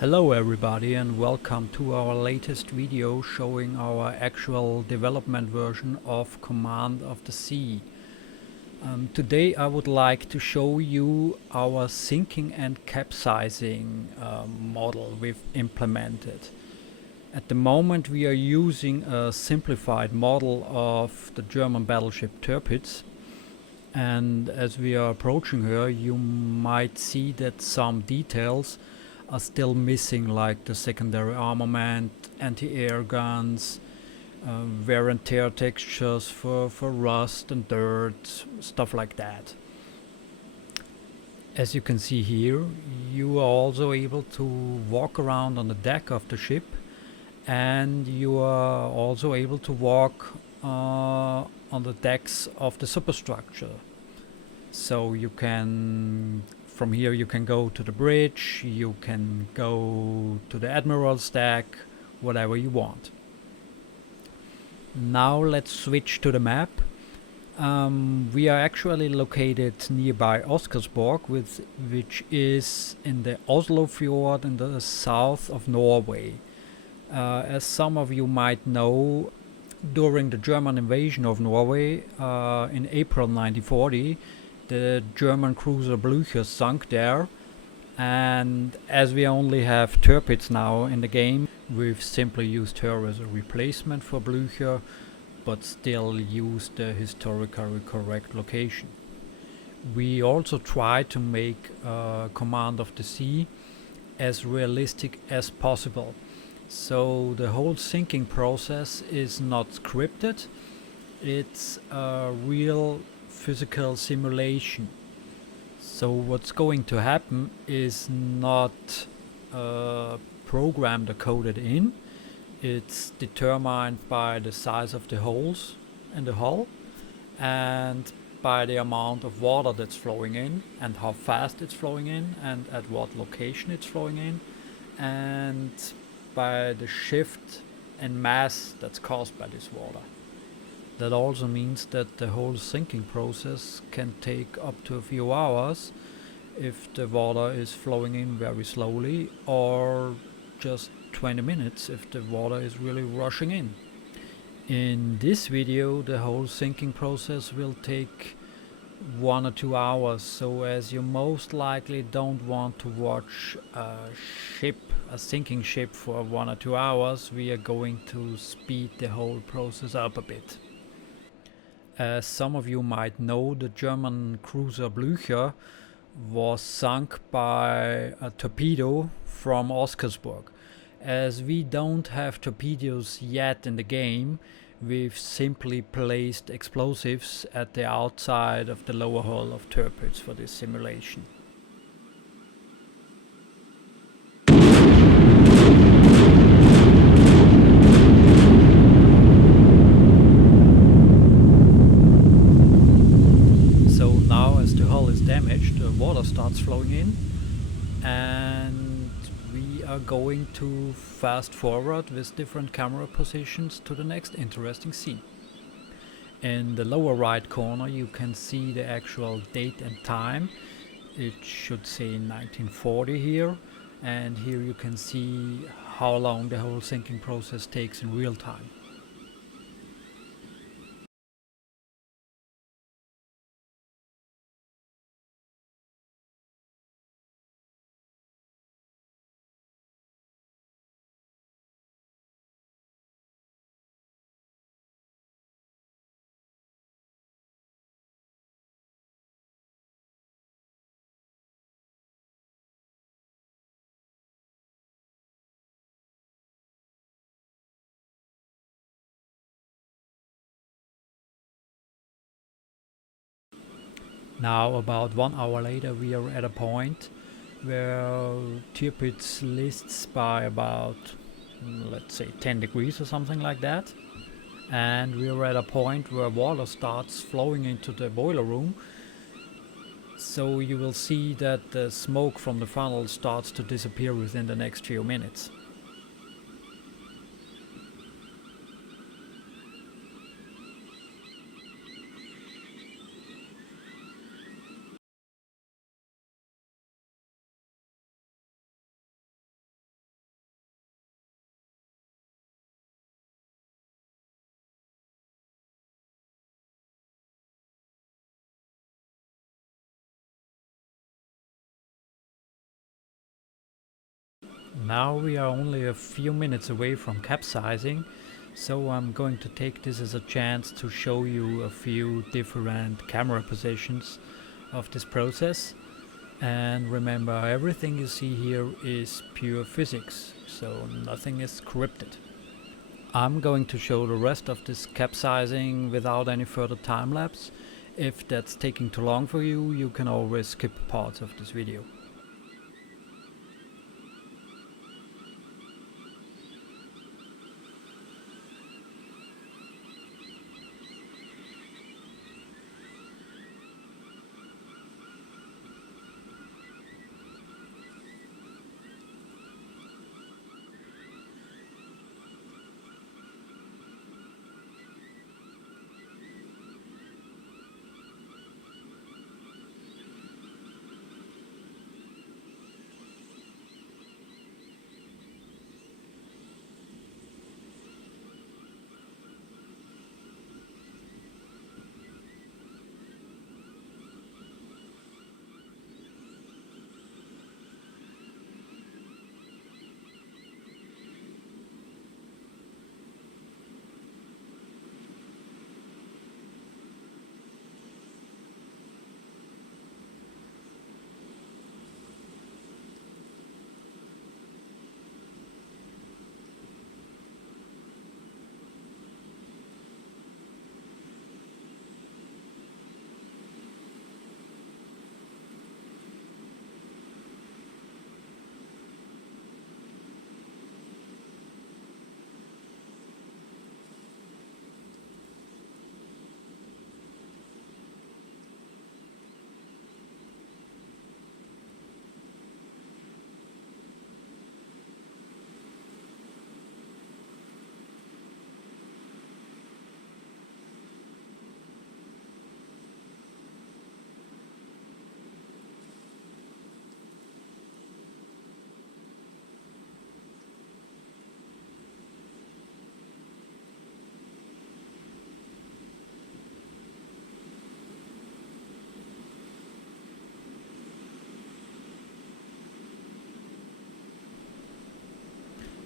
Hello everybody and welcome to our latest video showing our actual development version of Command of the Sea. Today I would like to show you our sinking and capsizing model we've implemented. At the moment we are using a simplified model of the German battleship Tirpitz, and as we are approaching her you might see that some details are still missing, like the secondary armament, anti-air guns, wear and tear textures for rust and dirt, stuff like that. As you can see here, you are also able to walk around on the deck of the ship, and you are also able to walk on the decks of the superstructure. So you can, from here you can go to the bridge, you can go to the admiral's deck, whatever you want. Now let's switch to the map. We are actually located nearby Oscarsborg, which is in the Oslo fjord in the south of Norway. As some of you might know, during the German invasion of Norway in April 1940, the German cruiser Blücher sunk there, and as we only have Tirpitz now in the game, we've simply used her as a replacement for Blücher, but still used the historically correct location. We also try to make Command of the Sea as realistic as possible. So the whole sinking process is not scripted, it's a real physical simulation. So what's going to happen is not programmed or coded in. It's determined by the size of the holes in the hull and by the amount of water that's flowing in and how fast it's flowing in and at what location it's flowing in, and by the shift in mass that's caused by this water. That also means that the whole sinking process can take up to a few hours if the water is flowing in very slowly, or just 20 minutes if the water is really rushing in. In this video the whole sinking process will take 1 or 2 hours, so as you most likely don't want to watch a sinking ship for 1 or 2 hours, we are going to speed the whole process up a bit. As some of you might know, the German cruiser Blücher was sunk by a torpedo from Oscarsborg. As we don't have torpedoes yet in the game, we've simply placed explosives at the outside of the lower hull of Tirpitz for this simulation. Damaged, the water starts flowing in, and we are going to fast forward with different camera positions to the next interesting scene. In the lower right corner you can see the actual date and time. It should say 1940 here, and here you can see how long the whole sinking process takes in real time. Now, about 1 hour later, we are at a point where Tirpitz lists by about, let's say, 10 degrees or something like that. And we are at a point where water starts flowing into the boiler room. So you will see that the smoke from the funnel starts to disappear within the next few minutes. Now we are only a few minutes away from capsizing, so I'm going to take this as a chance to show you a few different camera positions of this process. And remember, everything you see here is pure physics, so nothing is scripted. I'm going to show the rest of this capsizing without any further time lapse. If that's taking too long for you, you can always skip parts of this video.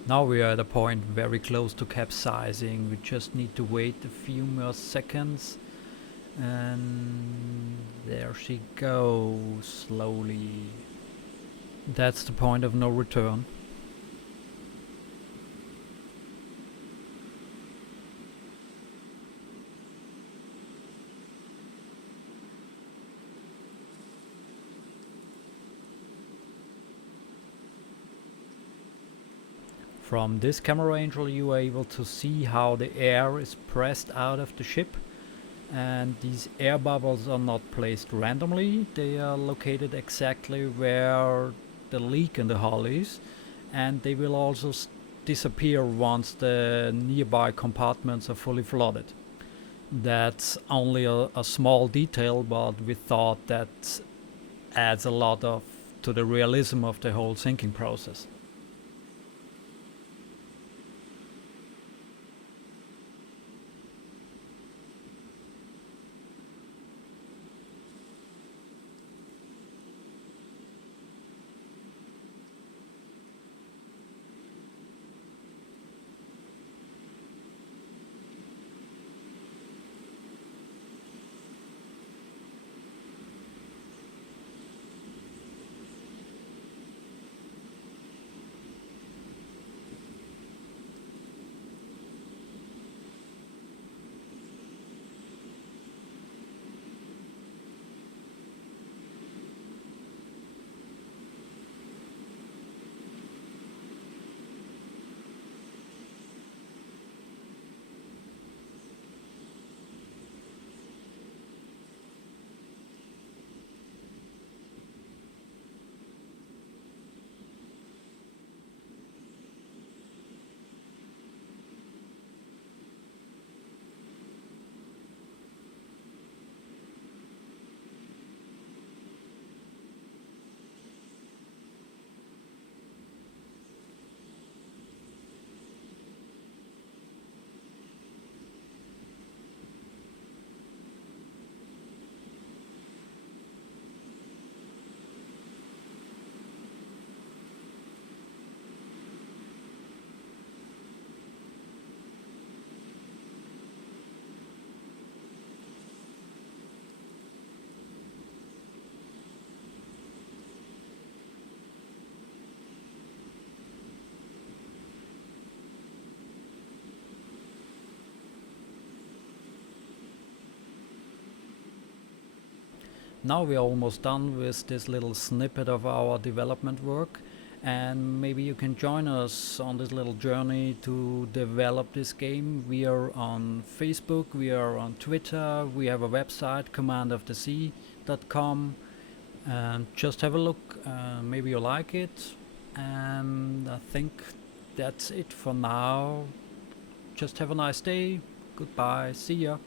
Now we are at a point very close to capsizing. We just need to wait a few more seconds. And there she goes, slowly. That's the point of no return. From this camera angle you are able to see how the air is pressed out of the ship, and these air bubbles are not placed randomly. They are located exactly where the leak in the hull is, and they will also disappear once the nearby compartments are fully flooded. That's only a small detail, but we thought that adds a lot to the realism of the whole sinking process. now we're almost done with this little snippet of our development work, and maybe you can join us on this little journey to develop this game. We are on Facebook, we are on Twitter, we have a website, CommandOfTheSea.com, and just have a look. Maybe you like it, and I think that's it for now. Just have a nice day. Goodbye. See ya.